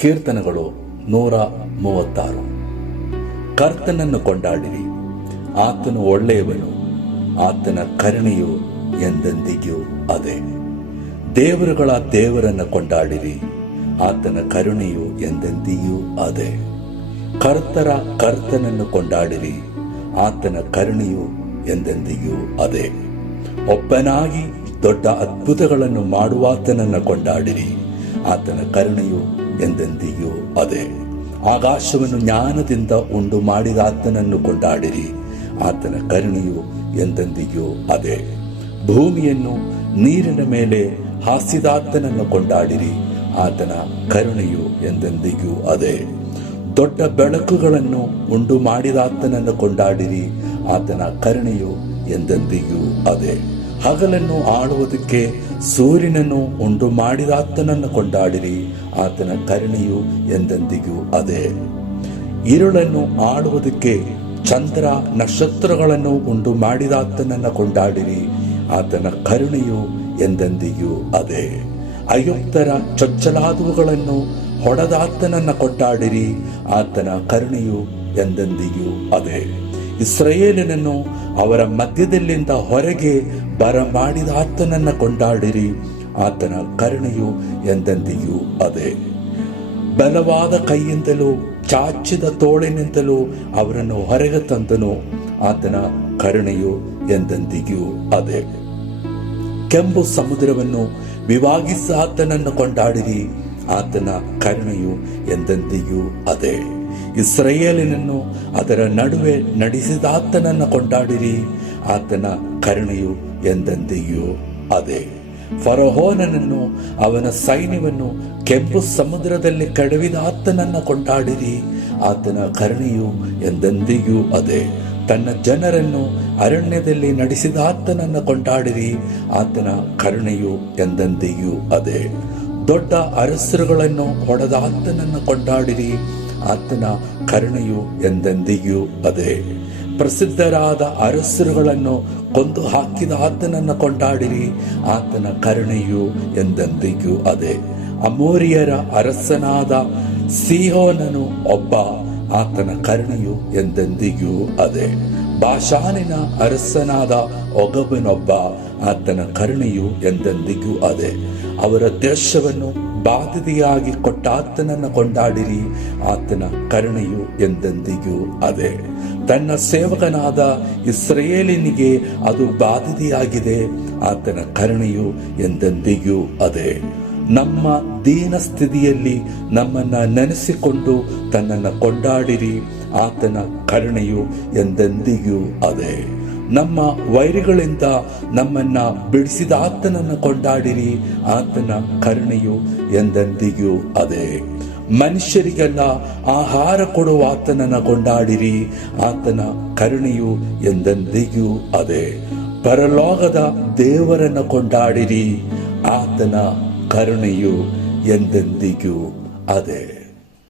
ಕೀರ್ತನೆಗಳು 136. ಕರ್ತನನ್ನು ಕೊಂಡಾಡಿರಿ, ಆತನು ಒಳ್ಳೆಯವನು, ಆತನ ಕರುಣೆಯು ಎಂದೆಂದಿಗೂ ಅದೇ. ದೇವರುಗಳ ದೇವರನ್ನು ಕೊಂಡಾಡಿರಿ, ಆತನ ಕರುಣೆಯು ಎಂದೆಂದಿಗೂ ಅದೇ. ಕರ್ತನನ್ನು ಕೊಂಡಾಡಿರಿ, ಆತನ ಕರುಣೆಯು ಎಂದೆಂದಿಗೂ ಅದೇ. ಒಬ್ಬನಾಗಿ ದೊಡ್ಡ ಅದ್ಭುತಗಳನ್ನು ಮಾಡುವಾತನನ್ನು ಕೊಂಡಾಡಿರಿ, ಆತನ ಕರುಣೆಯು ಎಂದೆಂದಿಗೂ ಅದೇ. ಆಕಾಶವನ್ನು ಜ್ಞಾನದಿಂದ ಉಂಟು ಮಾಡಿದ ಆತನನ್ನು ಕೊಂಡಾಡಿರಿ, ಆತನ ಕರುಣೆಯು ಎಂದೆಂದಿಗೂ ಅದೇ. ಭೂಮಿಯನ್ನು ನೀರಿನ ಮೇಲೆ ಹಾಸಿದಾತನನ್ನು ಕೊಂಡಾಡಿರಿ, ಆತನ ಕರುಣೆಯು ಎಂದೆಂದಿಗೂ ಅದೇ. ದೊಡ್ಡ ಬೆಳಕುಗಳನ್ನು ಉಂಟು ಮಾಡಿದಾತನನ್ನು ಕೊಂಡಾಡಿರಿ, ಆತನ ಕರುಣೆಯು ಎಂದೆಂದಿಗೂ ಅದೇ. ಹಗಲನ್ನು ಆಳುವುದಕ್ಕೆ ಸೂರ್ಯನನ್ನು ಉಂಟು ಮಾಡಿದಾತನನ್ನು ಕೊಂಡಾಡಿರಿ, ಆತನ ಕರುಣೆಯು ಎಂದೆಂದಿಗೂ ಅದೇ. ഇരുಳನ್ನು ಆಳುವುದಕ್ಕೆ ಚಂದ್ರ ನಕ್ಷತ್ರಗಳನ್ನು ಉಂಟು ಮಾಡಿದಾತನನ್ನು ಕೊಂಡಾಡಿರಿ, ಆತನ ಕರುಣೆಯು ಎಂದೆಂದಿಗೂ ಅದೇ. ಅಯುಕ್ತರ ಚೊಚ್ಚಲಾದವುಗಳನ್ನು ಹೊಡೆದಾತನನ್ನು ಕೊಂಡಾಡಿರಿ, ಆತನ ಕರುಣೆಯು ಎಂದೆಂದಿಗೂ ಅದೇ. ಇಸ್ರಾಯೇಲನನ್ನು ಅವರ ಮಧ್ಯದಲ್ಲಿಂದ ಹೊರಗೆ ಬರಮಾಡಿದ ಆತನನ್ನು ಕೊಂಡಾಡಿರಿ, ಆತನ ಕರುಣೆಯು ಎಂದೆಂದಿಗೂ ಅದೇ. ಬಲವಾದ ಕೈಯಿಂದಲೂ ಚಾಚಿದ ತೋಳಿನಿಂದಲೂ ಅವರನ್ನು ಹೊರಗೆ ತಂದನು, ಆತನ ಕರುಣೆಯು ಎಂದೆಂದಿಗೂ ಅದೇ. ಕೆಂಪು ಸಮುದ್ರವನ್ನು ವಿಭಾಗಿಸ ಆತನನ್ನು ಕೊಂಡಾಡಿರಿ, ಆತನ ಕರುಣೆಯು ಎಂದೆಂದಿಗೂ ಅದೇ. ಇಸ್ರಾಯೇಲಿನನ್ನು ಅದರ ನಡುವೆ ನಡೆಸಿದಾತನನ್ನು ಕೊಂಡಾಡಿರಿ, ಆತನ ಕರುಣೆಯು ಎಂದೆಂದಿಗೂ ಅದೇ. ಫರೋಹನನ್ನು ಅವನ ಸೈನ್ಯವನ್ನು ಕೆಂಪು ಸಮುದ್ರದಲ್ಲಿ ಕೆಡವಿದಾತನನ್ನು ಕೊಂಡಾಡಿರಿ, ಆತನ ಕರುಣೆಯು ಎಂದೆಂದಿಗೂ ಅದೇ. ತನ್ನ ಜನರನ್ನು ಅರಣ್ಯದಲ್ಲಿ ನಡೆಸಿದಾತನನ್ನು ಕೊಂಡಾಡಿರಿ, ಆತನ ಕರುಣೆಯು ಎಂದೆಂದಿಗೂ ಅದೇ. ದೊಡ್ಡ ಅರಸರುಗಳನ್ನು ಹೊಡೆದಾತನನ್ನು ಕೊಂಡಾಡಿರಿ, ಆತನ ಕರುಣೆಯು ಎಂದೆಂದಿಗೂ ಅದೇ. ಪ್ರಸಿದ್ಧರಾದ ಅರಸರುಗಳನ್ನು ಕೊಂದು ಹಾಕಿದ ಆತನನ್ನು ಕೊಂಡಾಡಿರಿ, ಆತನ ಕರುಣೆಯು ಎಂದೆಂದಿಗೂ ಅದೇ. ಅಮೋರಿಯರ ಅರಸನಾದ ಸೀಹೋನನು ಒಬ್ಬ, ಆತನ ಕರುಣೆಯು ಎಂದೆಂದಿಗೂ ಅದೇ. ಬಾಷಾನಿನ ಅರಸನಾದ ಒಗಬನೊಬ್ಬ, ಆತನ ಕರುಣೆಯು ಎಂದೆಂದಿಗೂ ಅದೇ. ಅವರ ದೇಶವನ್ನು ಬಾಧಿತೆಯಾಗಿ ಕೊಟ್ಟಾತನನ್ನು ಕೊಂಡಾಡಿರಿ, ಆತನ ಕರುಣೆಯು ಎಂದೆಂದಿಗೂ ಅದೇ. ತನ್ನ ಸೇವಕನಾದ ಇಸ್ರಾಯೇಲಿನಿಗೆ ಅದು ಬಾಧಿತೆಯಾಗಿದೆ, ಆತನ ಕರುಣೆಯು ಎಂದೆಂದಿಗೂ ಅದೇ. ನಮ್ಮ ದೀನ ಸ್ಥಿತಿಯಲ್ಲಿ ನಮ್ಮನ್ನ ನೆನೆಸಿಕೊಂಡು ತನ್ನನ್ನು ಕೊಂಡಾಡಿರಿ, ಆತನ ಕರುಣೆಯು ಎಂದೆಂದಿಗೂ ಅದೇ. ನಮ್ಮ ವೈರಿಗಳಿಂದ ನಮ್ಮನ್ನ ಬಿಡಿಸಿದ ಆತನನ್ನು ಕೊಂಡಾಡಿರಿ, ಆತನ ಕರುಣೆಯು ಎಂದೆಂದಿಗೂ ಅದೇ. ಮನುಷ್ಯರಿಗೆಲ್ಲ ಆಹಾರ ಕೊಡುವ ಆತನನ್ನು ಕೊಂಡಾಡಿರಿ, ಆತನ ಕರುಣೆಯು ಎಂದೆಂದಿಗೂ ಅದೇ. ಪರಲೋಕದ ದೇವರನ್ನು ಕೊಂಡಾಡಿರಿ, ಆತನ ಕರುಣೆಯು ಎಂದೆಂದಿಗೂ ಅದೇ.